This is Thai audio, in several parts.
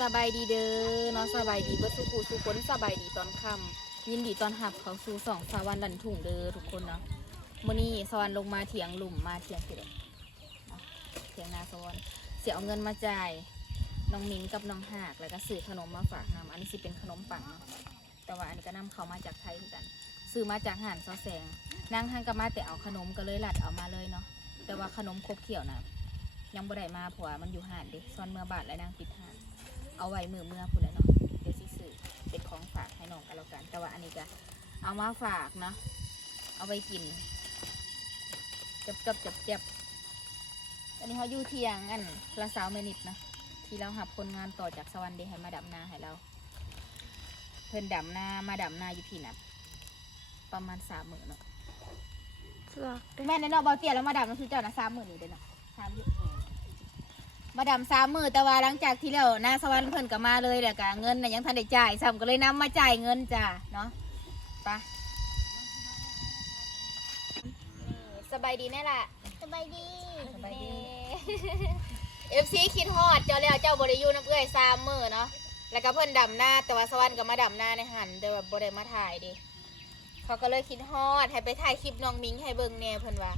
สบายดีเด้อเนาะสบายดีเบิดสุขูสุคนสบายดีตอนค่ำยินดีตอนหับเขาสู่สองสาวันดันถุงเด้อทุกคนเนาะมื้อนี้สวรรค์ลงมาเถียงหลุมมาเถียงสิเด้อเนาะเถียงนาสวรรค์เสียเอาเงินมาจ่ายน้องมิงกับน้องหากแล้วก็ซื้อขนมมาฝากนำอันนี้สิเป็นขนมปังเนาะแต่ว่าอันนี้ก็นำเขามาจากไทยคือนกันซื้อมาจากห่านซอแสงนางหันก็มาแต่เอาขนมก็เลยหลัดเอามาเลยเนาะแต่ว่าขนมครบเขียวนะยังบ่ได้มาเพราะว่ามันอยู่ห่านด็ซอนเมื่อบาทและนางปิดห่าน เอาไว้มือเมื่อพูดแล้วเนาะเดี๋ยวสิซื้อเป็นของฝากให้น้องกันแล้วกัน แต่ว่าอันนี้ก็เอามาฝากเนาะเอาไว้กินจับจับจับจับอันนี้เขาอยู่เที่ยงอันละสาวเมนิดนะที่เราหับคนงานต่อจากสวรรค์เดให้มาดับนาให้เรา เพิ่นดำนามาดำนาอยู่พี่นะประมาณสามหมื่นเนาะเสือกแม่ในเนาะเบาเตี้ยแล้วมาดำนั่นคือเจ้านะสามหมื่นนี่เด้อเนาะสามยุ มาดำสามหมื่นแต่ว่าหลังจากที่แล้วหน้าสวรรค์เพิ่นก็มาเลยแหละกะเงินน่ะยังทันได้จ่ายซ้ำก็เลยนำมาจ่ายเงินจ้ะเนาะไปนี่สบายดีแน่ล่ะสบายดีสบายดีเอฟซีคิดฮอดเจ้าแล้วเจ้าบริยูน้ำเอื้อยสามมือเนาะแล้วก็เพิ่นดำหน้าแต่ว่าสวรรค์ก็มาดำหน้าในหันแต่แบบบริมาถ่ายดิเขาก็เลยคิดฮอดให้ไปถ่ายคลิปน้องมิงให้เบิ่งแน่เพิ่นว่า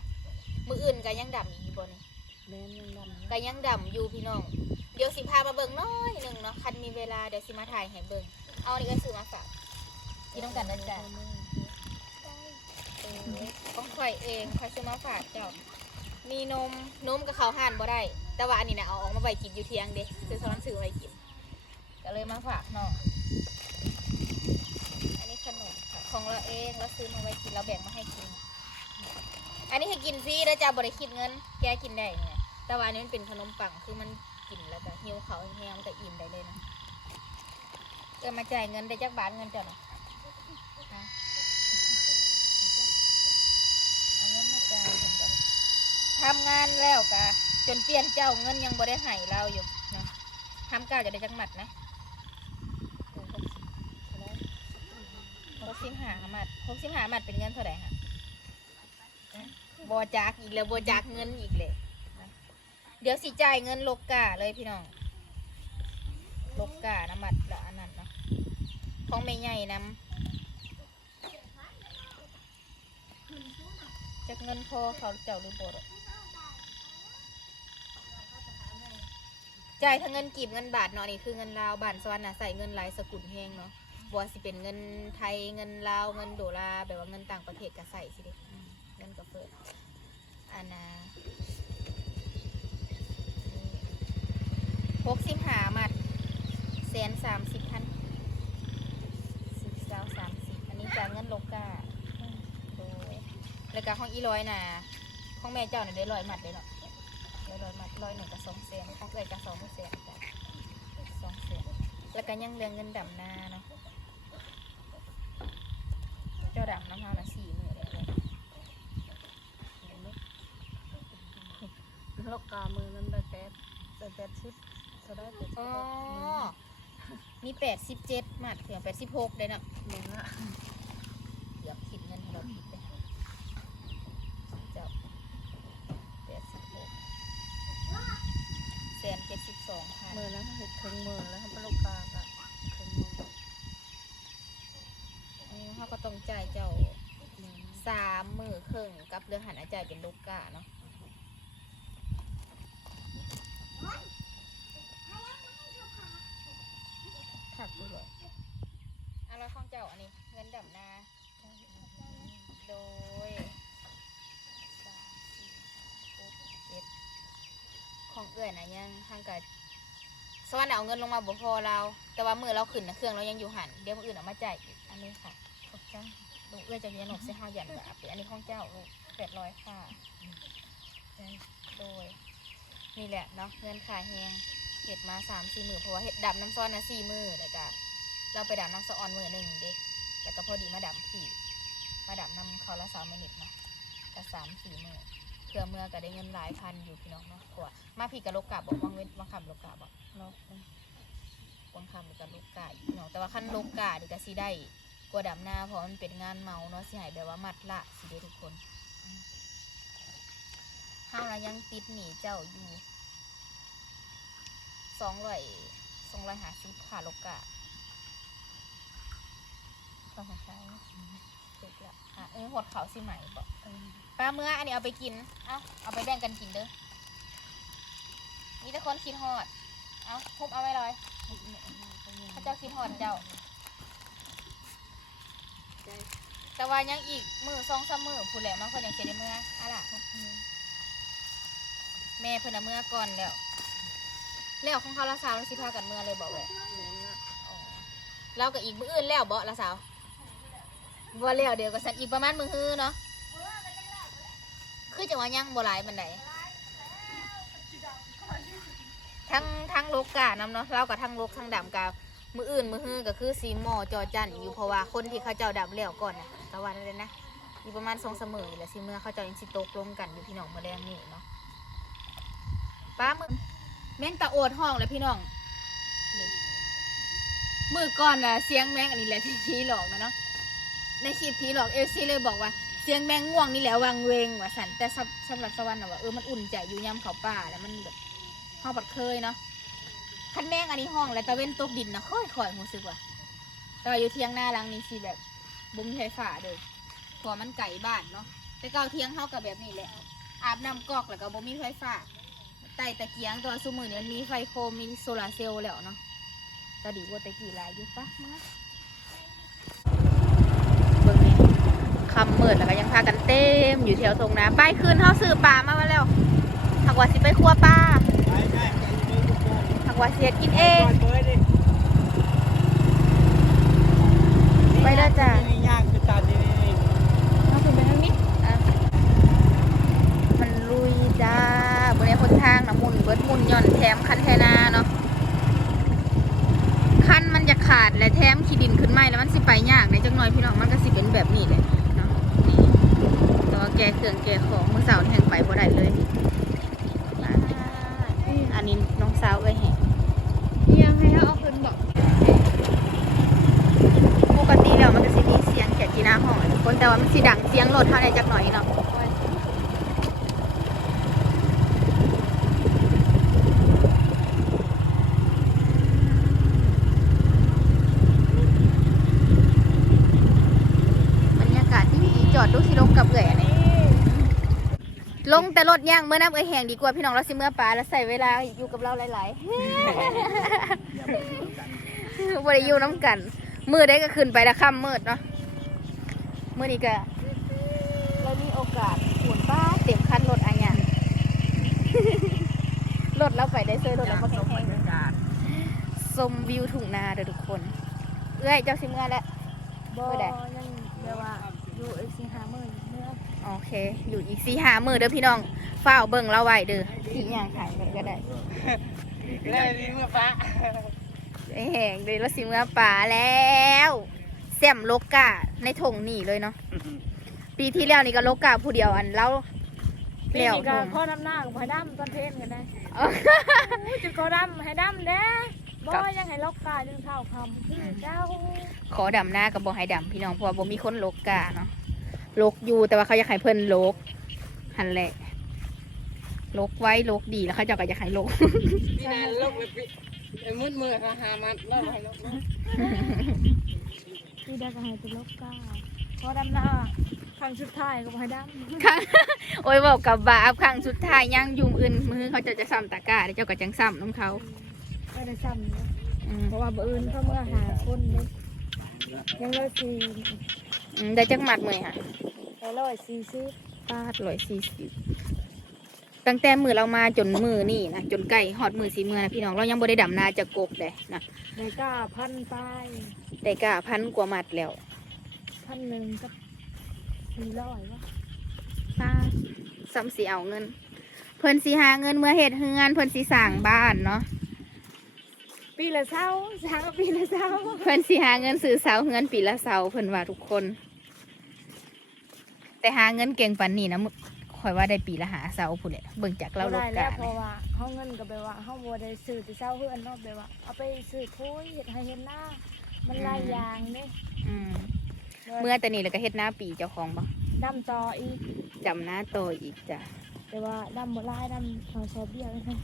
มืออื่นก็ยังดำอีกบ่นี่ แม่นยังดำก็ยังดำอยู่พี่น้อง เดี๋ยวสิพามาเบิ่งน้อยหนึ่งเนาะคันมีเวลาเดี๋ยวสิมาถ่ายให้เบิ่งเอาอันนี้ก็ซื้อมาฝากพี่ต้องการนะจ๊ะเออต้องข่อยเองข่อยซื้อมาฝากเจ้ามีนมนมกับเขาวห่านบ่ได้ แต่ว่าอันนี้นะเอาออกมาไว้กินอยู่เที่ยงเด้ซื้อซ้อนซื้อไว้กิน ก็เลยมาฝากน้องอันนี้ขนมค่ะของเราเองเราซื้อมาไว้กินเราแบ่งมาให้กิน อันนี้ให้กินฟรีแล้วจ้าบริคิดเงิน แกกินได้ไง แต่ว่าอันนี้มันเป็นขนมปังคือมันกินแล้วก็หิวเขาแห้งๆมันก็อิ่มได้เลยนะเออมาจ่ายเงินได้จักบาทเงินจ้าหน่อยฮะเอาเงินมาจ่ายเพิ่นก่อนทำงานแล้วกะจนเปลี่ยนเจ้าเงินยังบ่ได้ให้เราอยู่นะทำก้าวจะได้จักหมัดนะหกสิบห้าหมัดหกสิบห้าหมัดเป็นเงินเท่าไหร่ฮะบอจากอีกแล้วบอจากเงินอีกเลย เดี๋ยวสิจ่ายเงินโลกกาเลยพี่น้องโลกกาน้ำมัดละอันนั้นเนาะของไม่ใหญ่น้ำจากเงินพอเขาเจ้าหรือบ่ดจ่ายทั้งเงินกีบเงินบาทเนาะนี่คือเงินลาวบานสวรรค์นะใส่เงินหลายสกุลแห้งเนาะบัวสิเป็นเงินไทยเงินลาวเงินโดลาแบบว่าเงินต่างประเทศก็ใส่สิเด็กเงินก็เปิดอันนะ หกสิบหามัดแสนสามสิบพันสิบสาวสามสิบอันนี้จากเงินโลกาโดยแล้วก็ห้องอีร้อยนะห้องแม่เจ้าเนี่ยได้ร้อยมัดเลยเนาะได้ร้อยมัดร้อยหนึ่งกับสองแสนของเอ้ยกับสองแสนจ้ะสองแสนแล้วก็ยังเรื่องเงินดำนาเนาะเจ้าดำน้ำมาละสี่หมื่นเลยโลกกามือนั้นได้แปดได้แปดชิป เขาได้แปดชิปอ๋อ มีแปดสิบเจ็ดมัดเถื่อแปดสิบหกเลยเนาะแม่นละเกือบผิดเงินให้เราผิดเลยเจ้าแปดสิบหกแสนเจ็ดสิบสองพันมือนั้นเห็ดถึงมือแล้วทำเป็นโลกกาอะถึงมืออันนี้เขาก็ต้องจ่ายเจ้ามือสามมือครึ่งกับเรื่องหันอาจ่ายเป็นลูกกาเนาะถักดูเลยเอาแล้วของเจ้าอันนี้ เงินดำนา โดยสามสี่หกเจ็ดของเอื้อยนะยังทางกับสวรรค์เอาเงินลงมาบ่พอเรา แต่ว่ามือเราขึ้นนะเครื่องเรายังอยู่หันเดี๋ยวมืออื่นเอามาจ่ายอีกอันนี้ค่ะขอบจ้าลูกเอื้อยจะเรียนหนกเสียห้าหยันแบบอันนี้ของเจ้าลูกแปดร้อยค่ะโดยนี่แหละเนาะเงินขายแหงเห็ดมาสามสี่มือเพราะว่าเห็ดดำน้ำซ้อนนะสี่มือแล้วก็เราไปดำน้ำสะอนมือหนึ่งเด็กแล้วก็พอดีมาดำผี มาดำน้ำเขาละสามมินิทเนาะก็สามสี่มือเพื่อเมื่อก็ได้เงินหลายพันอยู่พี่น้องเนาะกว่ามาพี่กับโลกกาบอกวังเว้นวังคำโลกกาบอกโลกวังคำกับโลกกาพี่น้องแต่ว่าขั้นโลกกาดีก็สิได้กว่าดำหน้าเพราะมันเป็นงานเมาเนาะสิหายแบบว่ามัดละสิเด้ทุกคนอืมเฮานะยังติดหนีเจ้าอยู่สองร้อยสองร้อยหาสิบค่ะโลกะต้องใช้ สร็จแล้วอะเออหดเขาสิใหม่บอกป้าเมื่ออันนี้เอาไปกิน เอาเอาไปแบ่งกันกินเด้อมีแต่คนคิดฮอด เอาทุบเอาไว้เลยพระเจ้าคิดฮอดเจ้า แต่ว่ายังอีกมือสองสามมือผู้แหละมันคนยังเสียในเมื่ออะล่ะแม่เพิ่นเอาเมื่อก่อนแล้วแล้วของเขาละสาวแล้วสิพากันเมื่อเลยบอกเลยอ๋อเรากับอีกมืออื่นแล้วบ่ละสาว บ่แล้วเดี๋ยวก็สันอีกประมาณมือฮือเนาะคือจะว่ายังบ่หลายบันไดทั้งทั้งโลกกาน้ำเนาะเรากับทั้งโลกทั้งดำกับมืออื่นมือฮือก็คือสีหมอจอจันอยู่เพราะว่าคนที่เขาเจ้าดำแล้วก่อนนะตะวันนั่นเลยนะอีประมาณสองเสมอนี่แหละสิเมื่อเขาเจ้ายังสิตกลงกันอยู่พี่น้องมาแดงนี่เนาะป้ามือแมงตะโอดห้องเลยพี่น้องมือก่อนนะเสียงแมงอันนี้แหละที่ผีหลอกนะเนาะ ในคลิปผีหลอกเอลซีเลยบอกว่าเสียงแมงง่วงนี่แหละวังเวงว่าสันแต่สำสำหรับสวรรค์นะว่าเออมันอุ่นใจอยู่ย่ำเขาป่าแล้วมันแบบห้องบัดเคยเนาะคันแมงอันนี้ห้องแล้วตะเว้นตกดินนะค่อยค่อยๆรู้สึกว่าแต่ว่าอยู่เทียงหน้าหลังนี้สิแบบบุ้มไฟฟ้าเลยเพราะว่ามันไก่บ้านเนาะแต่เก่าเทียงเท่ากับแบบนี้แหละอาบน้ำกอกแล้วก็บ่มีไฟฟ้าไต่ตะเกียงตัวซูมือนี่มันมีไฟโคมมีโซลาร์เซลล์แล้วเนาะก็ดีกว่าตะกี้หลายอยู่ปะมาเบิ่ง คำมืดแล้วก็ยังพากันเต็มอยู่แถวตรงนะไปคืนเท่าสื่อป่ามาว่าแล้วหักว่าสิไปคั่วป้าหักว่าเสียกินเอง ไปเด้อจ้ะ เอาขึ้นไปทางนี้อะมันลุยจ้าบนในคนทางนะมุนเบิดมุนหย่อนแถมคันแทนาเนาะ คันมันจะขาดและแถมขี้ดินขึ้นไหมแล้วมันสิไปยากในจังหน่อยพี่น้องมันก็สิเป็นแบบนี้เลยเนาะนี่แตัวาแกเครื่องแกของมือสาวนี่แห่งไปบ่ได้เลยอ่าอันนี้น้องสาวเอ้ยแห่งยังให้เขาเอาขึ้นบอก ปกติแล้วมันก็สิมีเสียงแขกที่หน้าห้องอะทุกคนแต่ว่ามันสิดังเสียง รถเท่าไหร่จักหน่อยเนาะบรรยากาศที่ดีจอดดูสิลงกับเอื่อยอันนี้ลงแต่รถย่างเมื่อน้ำเอ้ยแห้งดีกว่าพี่น้องเราสิเมื่อปลาแล้วใส่เวลาอยู่กับเราหลายๆบริยูน้ำกัน มือได้ก็ขึ้นไปละค่ำมืดเนาะมือนี้ก็เรามีโอกาสขวนป้าเต็มคันรถอันยัง รถเราไปได้เซยรถเราก็แข็งๆชมวิวทุ่งนาเด้อทุกคน เอ้ยเจ้าสิเมื่อแล้วบ่ไม่ได้ยังเดี๋ยวว่าอยู่อีกสิหาหมื่นเมื่อโอเค อยู่อีกสี่หามือเด้อพี่น้องเฝ้าวเบิ่งเราไว้เด้อที่ย่างขายเลยก็ได้เลยนี่เมื่อฟ้าไอ้แหงเดี๋ยวเราสิเมื่อป่าแล้วแซมโลกาในถงนี่เลยเนาะปีที่แล้วนี่ก็โลกาผู้เดียวอันเราปีแล้วนี้ก็ถงข้อน้ำหน้ากับให้ดำตอนเพลนกันได้เอ้าอู้ จุดข้อดำให้ดำเด้บ่ยังให้ลกกาจึงเท่าคำเจ้าขอดำหน้ากับบ่ให้ดำพี่น้องเพราะว่าบ่มีคนโลกาเนาะโลกอยู่แต่ว่าเขาอยากให้เพิ่นโลกหันแหละโลกไว้โลกดีแล้วเขาเจะก็อยากให้โลกนี่นะลงไปปิไอ้มืดมือหาหามันเล่าให้ลงนะที่ได้ก็ให้เป็นลกกา ข้อดำหน้าครั้งสุดท้ายก็บ่ให้ดำค่ะโอ้ยบอกกับบาปครั้งสุดท้ายยังยุงอื่นมือเขาจะจะซ้ำตะกร้าแล้วเจ้าก็จังซ้ำน้ำเขาไม่ได้ซ้ำเลยอืมเพราะว่าบ่อื่นเขาเมื่อหาคนเลยยังเลยสี่อืมได้จักหมัดมือค่ะไปร้อยสี่สิบปาดร้อยสี่สิบตั้งแต่มือเรามาจนมือนี่นะจนใกล้หอดมือสีมือนะพี่น้องเรายังบ่ได้ดำนาจะกบเลยนะได้ก้าพันไปได้กะพันกว่าหมัดแล้ว พันหนึ่งกับสี่ร้อยวะป้าซ้ำสีเอาเงิน เพิ่นสีหาเงินเมื่อเฮ็ดเฮือนเพิ่นสีสร้างบ้านเนาะปีละเช้าสร้างปีละเช้าเพิ่นสีหาเงินซื้อเสาเฮือนปีละเสาเพิ่นว่าทุกคน แต่หาเงินเก่งปันนี้นะมึข่อยว่าได้ปีละหาเสาผู้นแหละเบิ่งจากเราลบ่บได้กาแล้วเพราะว่าเขาเงินก็ไปว่าเขาบัวได้ซื้อแต่เช้าเพื่อนเนาะไปว่าเอาไปซื้อถ้วยเห็ดให้เห็นหน้ามันหลายอย่างเนี่ยอืม เมื่อแต่นี่แล้วก็เฮ็ดหน้าปีเจ้าของบ่ดำต่ออีก จำหน้าโตอีกจ้ะแต่ว่าดำบ่หลายดำเขาชอบเบี้ยเลยนะ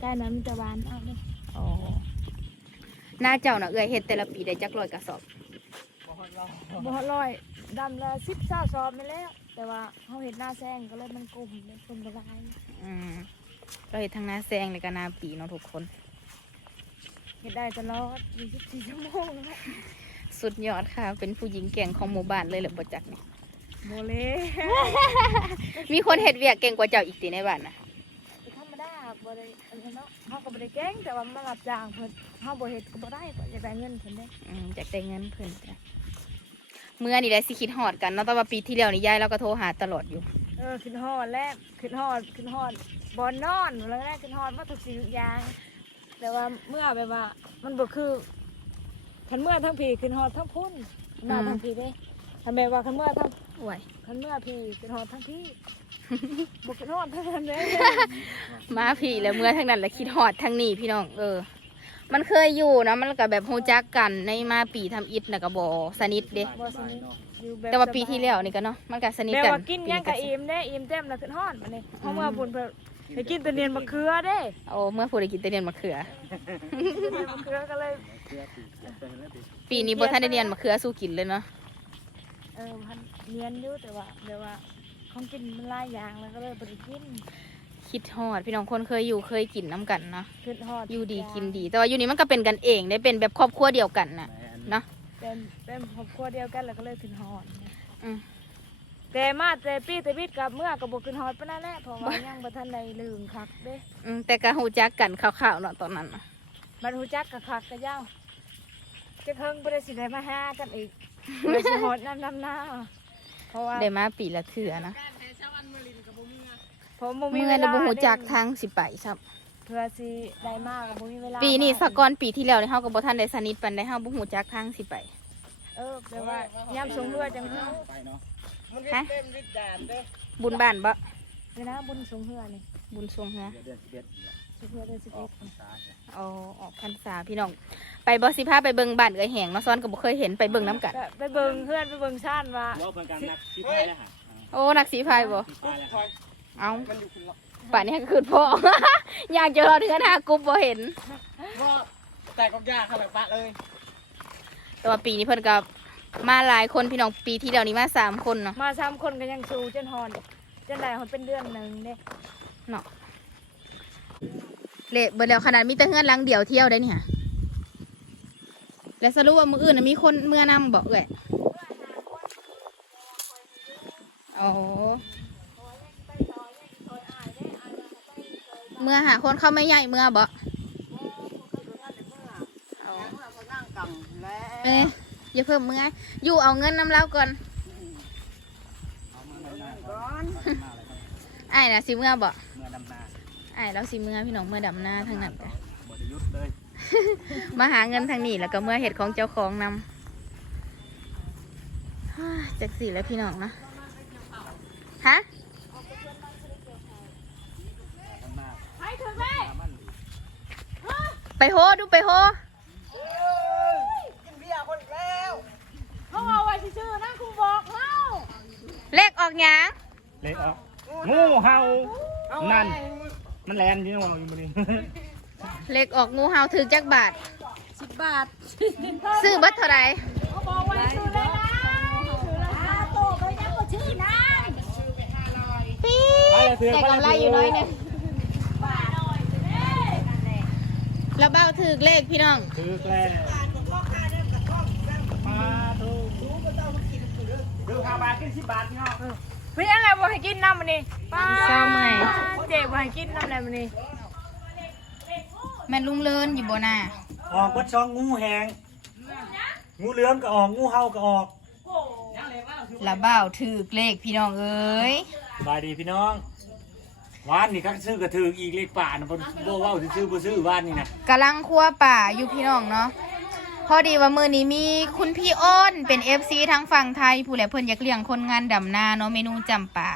ใกล้นั้นมันจะหวานเอาเลยอ๋อหน้าเจ้าน่ะเอื้อยเฮ็ดแต่ละปีได้จักร้อยกระสอบบ่ฮอดเราบ่ลอยดำละสิบสาสอบไปแล้ว แต่ว่าเขาเห็นหน้าแซงก็เลยมันกลุ่มเลยคนบ่หลายอืมเราเฮ็ดทั้งหน้าแซงเลยก็หน้าปีเนาะทุกคนเห็นได้ตลอด24ชั่วโมงแล้ว สุดยอดค่ะ เป็นผู้หญิงเก่งของหมู่บ้านเลยแหละบ่จักนี่โมเลมีคนเฮ็ดเวียกเก่งกว่าเจ้าอีกติในบ้านน่ะธรรมดาบ่ได้อันนั้นเนาะเฮาก็บ่ได้เก่งแต่ว่ามารับจ้างเพิ่นเฮาบ่เฮ็ดก็บ่ได้ก็อยากได้เงินเพิ่นเด้อืมอยากได้เงินเพิ่นจ้ะเมื่อนี่ได้สิคิดฮอดกันเนาะแต่ว่าปีที่แล้วนี่ยายเราก็โทรหาตลอดอยู่ เออขึ้นฮอดแล้วขึ้นฮอดขึ้นฮอดบ่นอนแล้วแรกขึ้นฮอดว่าทุกสิ่งทุกอย่าง แต่ว่าเมื่อแบบว่ามันบ่คือ คันเมื่อทั้งพี่ขึ้นฮอดทั้งพุ่นมาทั้งพี่เด้คันแม่ว่าคันเมื่อทั้งโอ้ยคันเมื่อพี่ขึ้นฮอดทั้งพี่บ่ขึ้นฮอดทั้งนั้นเด้มาพี่แล้วเมื่อทั้งนั้นแล้วคิดฮอดทั้งนี้พี่น้องเออ มันเคยอยู่นะมันก็แบบฮู้จักกันในมาปีทำอิฐน่ะก็บ่สนิทเด้บ่สนิทอยู่บบแต่ว่าปีที่แล้วนี่ก็เนาะมันก็สนิทแม่กันว่ากินหยังกับอิ่มเด้อิ่มเต็มแล้วขึ้นฮอดมานี่เฮาเมื่อพุ่นเพิ่ นให้กินแตะเนียนมะเขือเด้โอ้เมื่อผู้ได้กินแต่เรียนมะเขือ เนียนมะเขือก็เลยปีนี้บ่ทันได้เรียนมะเขือสู้กินเลยเนาะเออพันเนียนอยู่แต่ว่าเดี๋ยวว่าของกินมันหลายอย่างแล้วก็เลยบ่ได้กินคิดฮอดพี่น้องคนเคยอยู่เคยกินน้ำกันเนาะขึ้นฮอดอยู่ดีกินดี แต่ว่าอยู่นี่มันก็เป็นกันเองได้เป็นแบบครอบครัวเดียวกันน่ะเนาะ เป็นเป็นครอบครัวเดียวกันแล้วก็เลยขึ้นฮอดนะอืม แต่มาแต่ปีแต่วิทย์กับเมื่อก็บ่ขึ้นฮอดปานนั้นแหละเพราะว่ายังบ่ทันได้ลืมคักเด้อืมแต่ก็ฮู้จักกันคร่าวๆเนาะตอนนั้นน่ะบัดฮู้จักกับคักกับยาวจะเพิ่งบ่ได้สิได้มาหากันอีกเลยสิฮอดน้ำน้ำหน้าเพราะว่าได้มาปีละเทื่อนะผมบ่มีเมื่เวอลาน่ะบ่ฮู้จักเด้ทางสิไปครับ เพื่อสิได้มากบ่มีเวลาปีนี้มาสกอนปีที่แล้วนี่เฮาก็บ่ทันได้สนิทปานใดเฮาบ่ฮู้จักทางสิไป เออแปลว่ายามสงเรือจังเฮาไปเนาะ มันเต็มวิดดานเด้อบุญบ้านบ่เวลาบุญสงเรือนี่บุญสวงเฮาเดือน11สงเรือเดือนสิบเอ็ดเอาออกพรรษาพี่น้อง ไปบ่สิพาไปเบิ่งบ้านเอ้ยแหงเนาะซ้อนก็บ่เคยเห็นไปเบิ่งน้ำกัน ก็ไปเบิ่งเพื่อนไปเบิ่งชาติว่าว่าเป็นการนักที่ไทยนะฮะโอ้นักสีพายบ่ที่ไทยนะคอยเอามันอยู่คุณละป่านนี้ก็คือพ่อ อยากเจอเราถึงขนาดกรุ๊ปบ่เห็น ว่าแต่กับยาขนาดปะเลย แต่ว่าปีนี้เพิ่นก็ มาหลายคนพี่น้องปีที่แล้วนี่มาสามคนเนาะมาสามคนก็ยังสู้จนฮอนจนได้ฮอนเป็นเดือนหนึงเด้เละเบิดแล้วขนาดมีแต่เฮือนหลังเดียวเที่ยวได้นี่ค่ะแล้วสรุปว่ามื้ออื่นน่ะมีคนเมื่อนำบ่เอ้ยอ๋อเมื่อหาคนเข้าไม่ใหญ่เมื่อบ่เอานั่งกำแล้วเอ้ย อย่าเพิ่มเมื่ออยู่เอาเงินน้ำเล้าก่อนก่อนอ้ายน่ะสิเมื่อบ่เมื่อดำนาอ้ายเราสิเมื่อพี่น้องเมื่อดำหน้าทางนั้นจ้ะบริยุทธ์เลยมาหาเงินทางนี้แล้วก็เมื่อเห็ดของเจ้าของนำฮ่าจักสี่แล้วพี่น้องเนาะฮะดำนาให้ถึงแม่มันไปโฮดูไปโฮ กินเบียร์คนแล้ว เขาเอาไว้ซื่อๆนะครูบอกเฮา เลขออกหยางเละออกงูเห่านั่น มันแลนอยู่นี่อยู่บนนี้ เลขออกงูเห่าถือจักบาท10บาทซื้อเบัตเท่าไหรเขาบอกไว้ซื่อเลยนะซื่อเลยนะโตไปยังบ่ชื่อนะปี๊ไปดเลยเถื่อนแต่ไปเลยกำไรอยู่น้อยเนี่ยแล้วเบ้าถือเลขพี่น้อง ถือแกล้มาดู ดูข้าวบาทขึ้นสิบบาทพี่น้องเพิ่นยังไงบ่ให้กินน้ำมันนี่ป้าเศร้าเมื่อย เจ๊บ่ให้กินน้ำแล้วมันนี่แม่นลุงเลินอยู่บนน่ะออกวัดช่องงูแหงงูเหลือมก็ออกงูเห่าก็ออกแล้วเบ้าถือเลขพี่น้องเอ้ยสบายดีพี่น้องวานนี่ก็ซื้อกระถืออีกเลขป่านะบนโบเว่าซื้อบ่ซื้อวานนี่นะกำลังคั่วป่าอยู่พี่น้องเนาะ พอดีว่ามือนี้มีคุณพี่อ้นเป็น FC ทางฝั่งไทย ผู้แหละเพิ่นอยากเลี้ยงคนงานดำนาเนาะเมนูจำป่า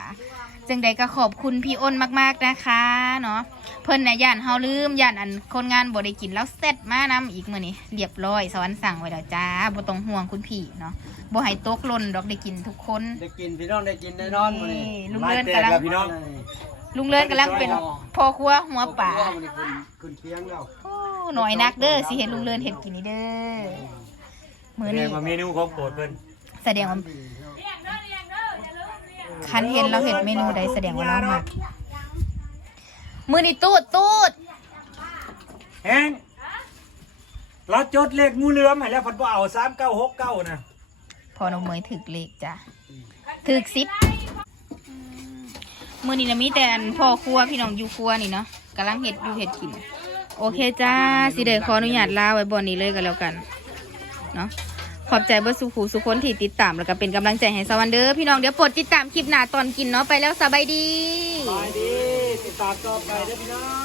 จึงได้ก็ขอบคุณพี่อ้นมากๆนะคะเนาะเพิ่นน่ะย่านเฮาลืมย่านอันคนงานบ่ได้กินแล้วเสร็จมานำอีกมื้อนี้เรียบร้อยสวรรค์สั่งไว้แล้วจ้าบ่ต้องห่วงคุณพี่เนาะบ่ให้ตกหล่นดอกได้กินทุกคนได้กินพี่น้องได้กินแน่นอนมื้อนี้นี่ลุงไม้เลินแตกำกลังแล้วพี่น้องลุงเลินกำลังเป็นพ่อครัวหัวป่าขึ้นเคียงแล้วโอ้ หน่อยนักเด้อสิเห็นลุงเลินเห็ดกินนี่เด้อมื้อแสดนี้งว่าเมนูของโปรดเพิ่นแสดงว่าคันเห็นเราเห็นเมนูใดแสดงว่าเรามักมื้อนี้ตูดตูดแฮงเราจดเลขงูเหลือมให้แล้วเพิ่นบ่เอา3969นะพอน้องเมยถึกเลขจ้ะถึกสิบมื้อนี้นะมีแต่อันพ่อครัวพี่น้องอยู่ครัวนี่เนาะกำลังเห็ดอยู่เห็ดกิน โอเคจ้าสิเดขออนุญาตลาไว้บนนี้เลยกันแล้วกันเนาะขอบใจเบอร์สุขูสุคนที่ติดตามแล้วก็เป็นกำลังใจให้สวันเดอร์พี่น้องเดี๋ยวโปรดติดตามคลิปหน้าตอนกินเนาะไปแล้วสบายดีไปดีติดตามต่อไปเด้อพี่น้อง